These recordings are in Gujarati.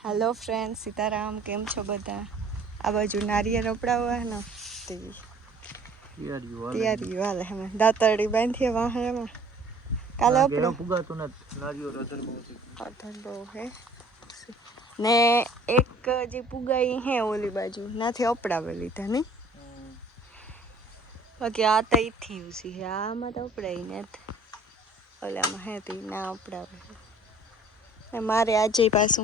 हेलो फ्रेंड सीताराम केम छो बता आ बाजू नारियल अपड़ावा है ना तैयारी वाले हमें दातरडी बांधी वहां में काले अपड़ो पुगा तो ना नारियल अधर बहु है ने एक जे पुगाई है ओली बाजू नाथी अपड़ावेली था नहीं बाकी आ तई थी उसी है आ मत अपड़ाई ने ओला में है ती ना अपड़ावे मारे आज पासू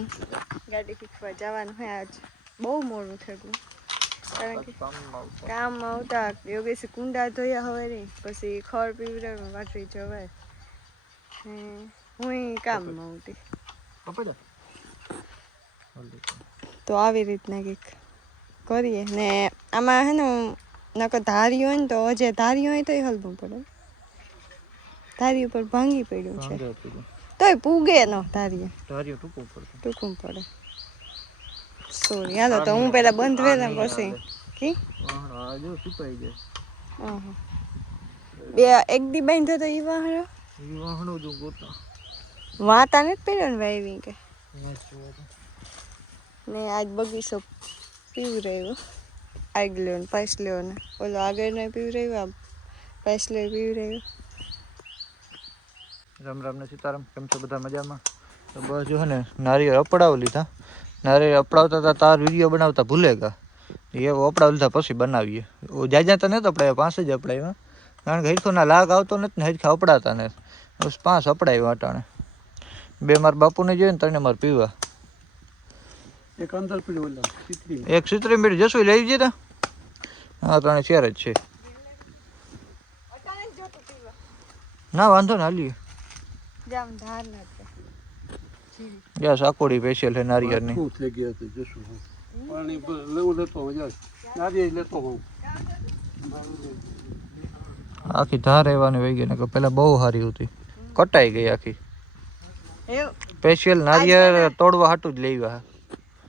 गाड़ी શીખવા જવાનું હે આજ બહુ મોડું થઈ ગયું કારણ કે કામ આવતા યોગેશ કુંડા ધોયા હવે નહીં પછી ખડ પીવડાવે વાટરી જવાય હું કામમાં આવતી તો આવી રીતના કંઈક કરીએ ને આમાં હે ને નકર ધારી હોય ને તો હજે ધારી હોય તો હલવું પડે ધારી ઉપર ભાંગી પડ્યું છે તોય પૂગે ન ધારીએ ટૂંકું પડે સોરી હાલો તો હું પેલા બંધ વેલા પછી કી બે એક દી બાંધો તો ઈ વાહણો જો ગોતા વાતા નથી પડ્યો ને વાવી કે ને આજ બગીચો પીવ રહ્યો આગલ્યો ને પાછલ્યો ને ઓલો આગળ ને પીવ રહ્યો આ પાછલ્યો પીવ રહ્યો રામ રામ ને સીતારામ કેમ છો બધા મજામાં તો બસ જો ને નારિયેળ અપડાવી લીધા નારિયેળ અપડાવતા હતા તાર વિડીયો બનાવતા ભૂલે ગયા એ અપડાવી લીધા પછી બનાવીએ જાજા તો નથી અપડાવ્યા 5 જ અપડાવ્યા કારણ કે હરખો ના લાગ આવતો નથી ને હરખા અપડાતા ને બસ 5 અપડાવ્યા અટાણે બે મારા બાપુને જોઈએ ને ત્રણે મારે પીવા એક અંદર પીડ્યો ઓલા એક સિત્રી મિનિટ જસુ લઈ જઈએ હા ત્રણે 4 જ છે ના વાંધો ને હાલીએ જામ ધાર ન યા સાકોડી સ્પેશિયલ છે નારિયેળની ખૂબ થઈ ગયા તો જશું પાણી લેવું લેતો મજા નારિયેળ લેતો હોઉં આખી ધાર રહેવાની વહી ગઈ ને કે પેલા બહુ સારી હતી કટાઈ ગઈ આખી સ્પેશિયલ નારિયેળ તોડવા હાટું જ લેવા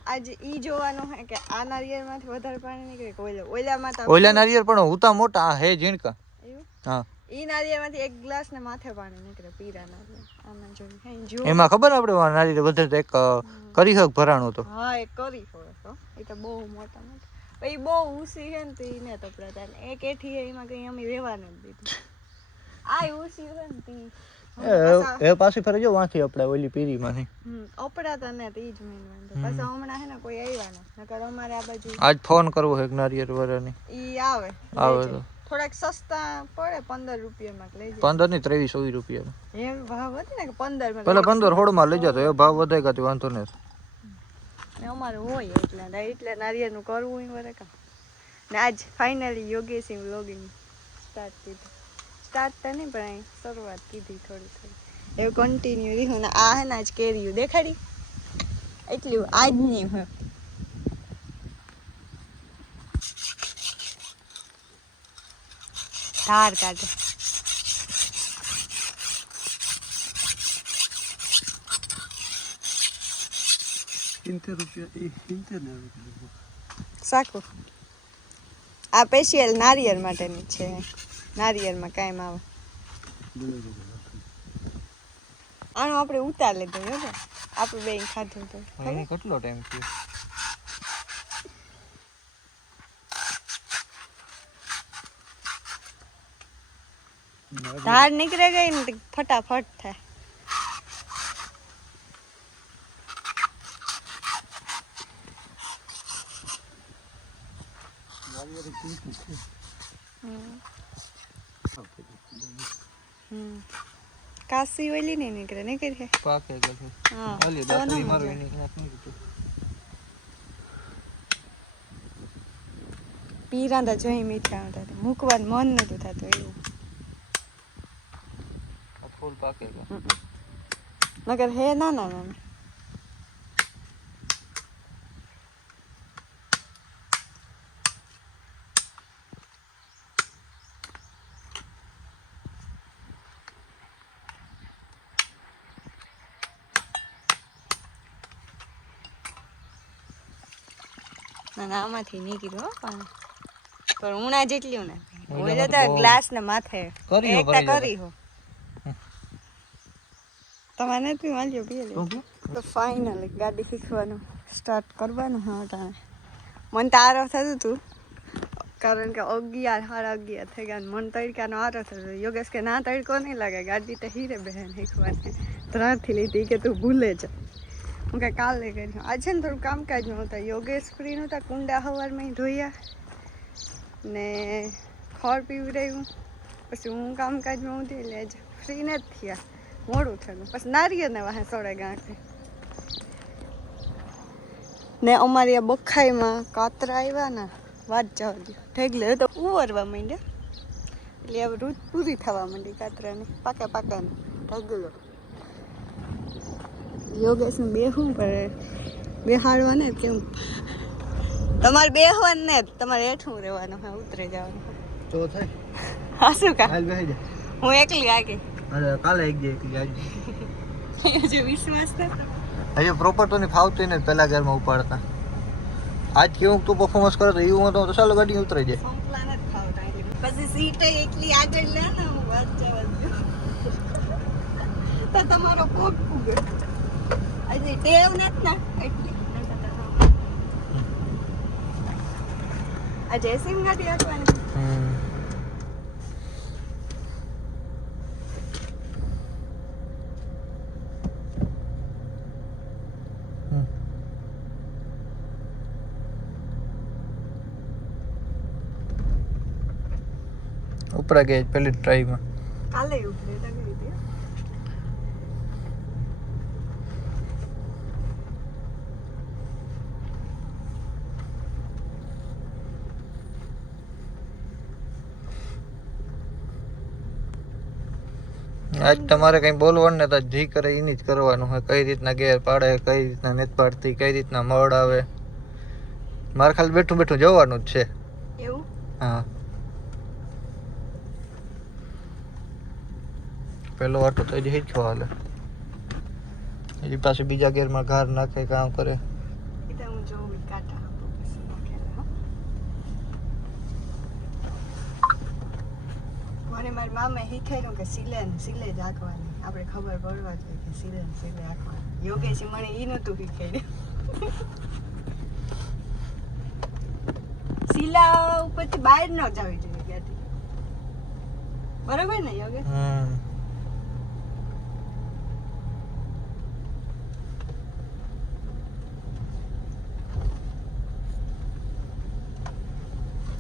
આજ ઈ જોવાનું હે કે આ નારિયેળમાંથી વધારે પાણી નીકળે કે ઓલામાં તો ઓલા નારિયેળ પણ હુતા મોટા હે ઝીણકા હા ઈ નારિયેળમાંથી એક ગ્લાસ ને માથે પાણી નીકળે પીરા નારિયેળ આમાં જો એમાં ખબર આપણે નારિયેળ વધારે તો એક કરી હક ભરાણો તો હા એક કરી તો એ તો બહુ મોટા મોટા પછી બહુ ઊસી છે ને તો ઈ ને તો પ્રધાન એક એઠી હે એમાં કઈ અમે રહેવાનું જ દીધું આ ઊસી છે ને તી એ પાછી ફરે જો વાંથી આપણે ઓલી પીરી માંથી ઓપડાતા ને તો ઈ જ મેન વાંધો પાછા હમણાં હે ને કોઈ આવ્યા ને નકર અમારે આ બાજુ આજ ફોન કરવો હે નારિયેળ વાળાને ઈ આવે તો થોડાક સસ્તા પડે 15 રૂપિયામાં લઈ જાય 15 ની 23 રૂપિયા એ ભાવ હતી ને કે 15 માં પેલા 15 16 માં લઈ જતો એ ભાવ વધારે કાતી વાંધો ને અમારે હોય એટલે નારિયેળનું કરવું હોય વરે કા ને આજ ફાઇનલી યોગેશ વ્લોગિંગ સ્ટાર્ટ તો નહીં પણ શરૂઆત કીધી થોડી એવું કન્ટિન્યુ રહ્યું ને આ હે ને આજ કેરીયું દેખાડી એટલું આજ નહીં હોય ધાર કાઢે સાકું આ સ્પેશિયલ નારિયેળ માટેની છે નારિયેળમાં કાયમ આવે આનો આપણે ઉતાર લીધો બરાબર આપણે બે ખાધું તો કેટલો ટાઈમ થયો ધાર નીકળે ગઈ ને ફટાફટ થાય કાસી ઓલી નહીં નીકળે નીકળે પાકે ગયો હા ઓલી દાતરી મારો એની નાખી પીરાંદા જોઈ મીઠા હતા મૂકવાનું મન નતું થતું એવું ફૂલ પાકે ગયો મગર હે ના ના ના ના આમાંથી નીકળ્યો પાણી પણ ઉણા જેટલું ને ઓલા તો ગ્લાસ ને માથે એકતા કરી હો તમારે નથી વાંચ્યો પીએ તો ફાઇનલી ગાડી શીખવાનું સ્ટાર્ટ કરવાનું હા તાણે મને તો આરો થતું હતું કારણ કે 11 11:30 થઈ ગયા મન તડકાનો આરો થતો યોગેશ કે ના તડકો નહીં લાગે ગાડી તો હીરે બહેન શીખવાની 3 થી લીધી કે તું ભૂલે જ હું કે કાલે કરી આજે ને થોડું કામકાજમાં હતા યોગેશ ફ્રી નહોતા કુંડા સવારમાં ધોયા ને ખોળ પીવી રહ્યું પછી હું કામકાજમાં ઊંધી એટલે આજે ફ્રી નથી થયા મોડું થયું પછી નારિયેળને વાહે સોળે ગાંઠે ને અમારી આ બખાઈમાં કાતરા આવ્યા ને વાત જવા દો ઢેગલે તો ઉવરવા માંડ્યા એટલે હવે રૂટ પૂરી થવા માંડી કાતરાની પાકાની ઢગલો યોગેશને બેહવું પડે બેહાડવા ને કેમ તમારે બેહવાનું ને તમારે હેઠું રહેવાનું હા ઉતરે જવાનું તો થાય હા શું કા હાલ બેહી જા હું એકલી આગી અરે કાલે એક જે એકલી આજ જે વિશ્વાસ ને હજુ પ્રોપર તો નહીં ફાવતું ને પહેલા ઘરમાં ઉપાડતા આજ કેવું તું પરફોર્મન્સ કરે તો એવું તો ચાલો ગાડી ઉતરાઈ જાય સંપલા નથી ખાવતા પછી સીટ એકલી આગળ લે ને હું વાત જવા દઉં તો તમારો પગ ફૂગે હજી ટેવ નથી ને એટલી આ જયસિંહ ગાડી આપવાની ઉપરા ગઈ પેલી ટ્રાયમાં કાલે ઉપરે લગાવી દે આજ તમારે કંઈ બોલવાનું ને તો જી કરે એની જ કરવાનું હોય કઈ રીતના ગેર પાડે કઈ રીતના નથી પાડતી કઈ રીતના મળ આવે મારે ખાલી બેઠું બેઠું જોવાનું જ છે એવું હા પેલો વાટો તો હજી હિચકો હાલે હજી પાસે બીજા ગેરમાં ઘાર નાખે કામ કરે એ તો હું જોઉં કાટા આપું પછી નાખેલા મને મારી મામે શીખાયું કે સિલે જ આંકવાની આપણે ખબર પડવા જોઈએ કે સિલે આંકવાની યોગેશ મને એ નહોતું શીખાડ્યું સિલા ઉપરથી બહાર ન જવી જોઈએ ગાડી બરાબર ને યોગેશ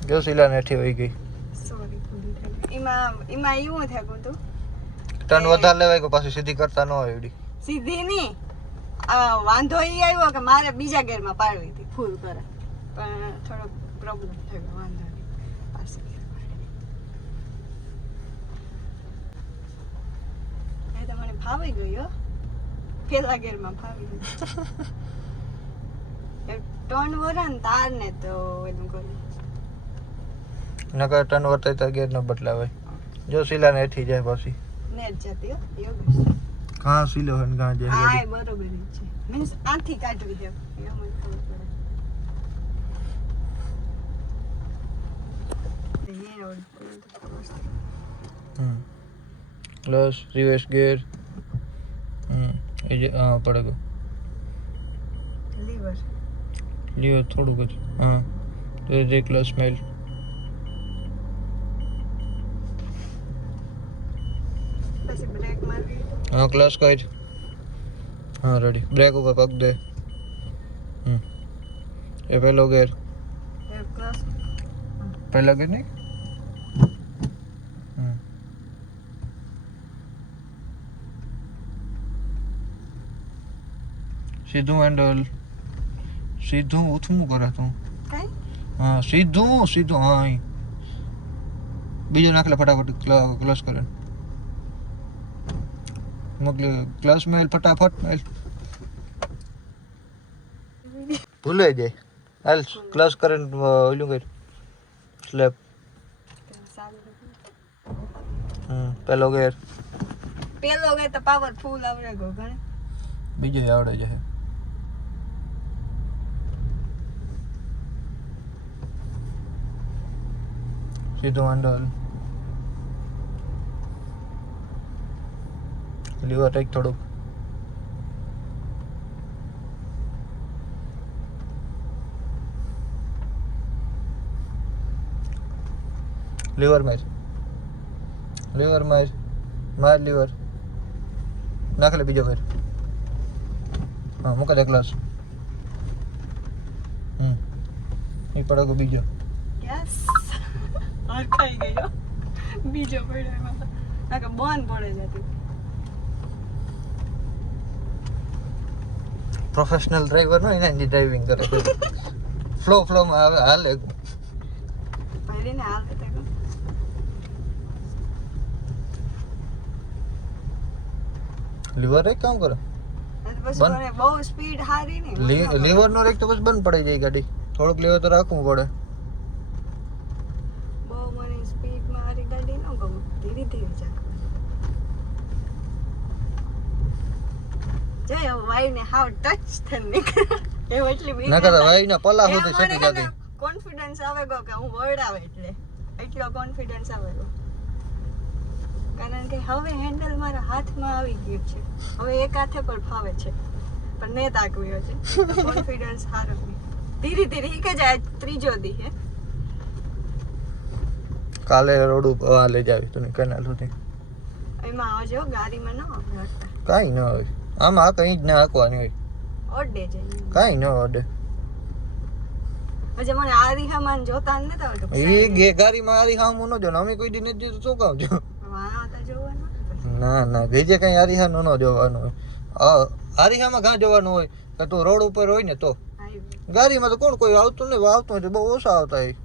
જો સિલા નેઠી વહી ગઈ સોરી એમાં એવું થયું હતું ટન વધારે લેવાય કે પાછી સીધી કરતા ન હોય એવડી સીધી નહીં વાંધો એ આવ્યો કે મારે બીજા ગેરમાં પાડવી હતી ફૂલ કરે પણ થોડો પ્રોબ્લેમ થયો વાંધો નહીં પાછી ગેર પાડી એ તો મને ફાવી ગયો પેલા ગેરમાં ફાવી ગયું ટર્ન વરા ને તાર ને તો એનું કર્યું નકર ટન વર્તાય તો ગેર ન બદલાવાય જો સિલા નેઠી જાય પછી નેટ જતી હો યોગેશ ઘા સિલો હોય ને ઘા જાય હા બરોબર જ છે મીન્સ આથી કાઢવી દે એમ જ ખબર પડે ક્લચ રિવર્સ ગેર એ જે હા પડે લીવર લીવર થોડુંક જ હા તો જે ક્લચ મેલ પછી બ્રેક મારવી હા ક્લચ કાઢ હા રેડી બ્રેક ઉપર પગ દે એ પહેલો ગેર ક્લાસ પહેલો ગેર નહીં સીધું હેન્ડલ સીધું ઉથમું કરે તું કઈ હા સીધું હા અહીં બીજો નાખલે ફટાફટ ક્લચ કરે મોકલે ક્લચ મેલ ફટાફટ મેલ ભૂલે જાય હાલ ક્લચ કરે ઓલું કર સ્લેપ પેલો ગેર પેલો ગઈ તો પાવરફુલ આવડે ગો ગણે બીજો આવડે છે સીધો હેન્ડલ લીવર ટેક થોડુંક લીવર માર લીવર માર માર લીવર નાખ લે બીજો માર હા મૂકે દે ગ્લાસ ઈ પડો બીજો યસ ખાઈ ગયો બીજો પડ્યો એમાં નાકે બોન પડે જતી પ્રોફેશનલ ડ્રાઈવર નો એના ડ્રાઇવિંગ કરે ફ્લો માં આવે હાલે પહેરીને હાલ કરતા કહો. લીવર એક કામ કરે અને પછી બંધ. મને બહુ સ્પીડ હારી ને લીવર નો રેક તો બસ બંધ પડી જાય ગાડી થોડુંક લીવર તો રાખવું પડે બહુ મને સ્પીડમાં હારી ગાડી ન ગમે ધીરે ધીરે જા જય વાઈને હાવ ટચ થઈને નીકળે એવું એટલી બીક ના કરતા ભાઈ ના પલા સુધી સટી જતી કોન્ફિડન્સ આવે ગયો કે હું વળાવે એટલે એટલો કોન્ફિડન્સ આવે ગયો કારણ કે હવે હેન્ડલ મારા હાથમાં આવી ગયું છે હવે એક હાથે પણ ફાવે છે પણ ને તાકવ્યો છે કોન્ફિડન્સ સારો ધીરે ધીરે હીકે જાય ત્રીજો દી હે કાલે રોડ ઉપર લઈ જાવી તને કેનાલ સુધી એમાં આવજો ગાડીમાં ન આવતા કાઈ ન હોય આમાં કઈ જ ના હાકવાની હોય ઓડે જઈએ કાઈ ન ઓડે હજે મને આ રીહામાં જોતા ન નતા આવડતું એ ગાડીમાં આરી હામું ન જો અમે કોઈ દી નથી જોયું તો શું કામ જો વાહ તો જોવાનું ના ના ગેજે કઈ આરીહા નો ન જોવાનું હોય આરીહામાં ઘા જોવાનું હોય કે તું રોડ ઉપર હોય ને તો હાઈવે ગાડીમાં તો કોણ કોઈ આવતું ને આવતું હોય તો બહુ ઓછા આવતા હોય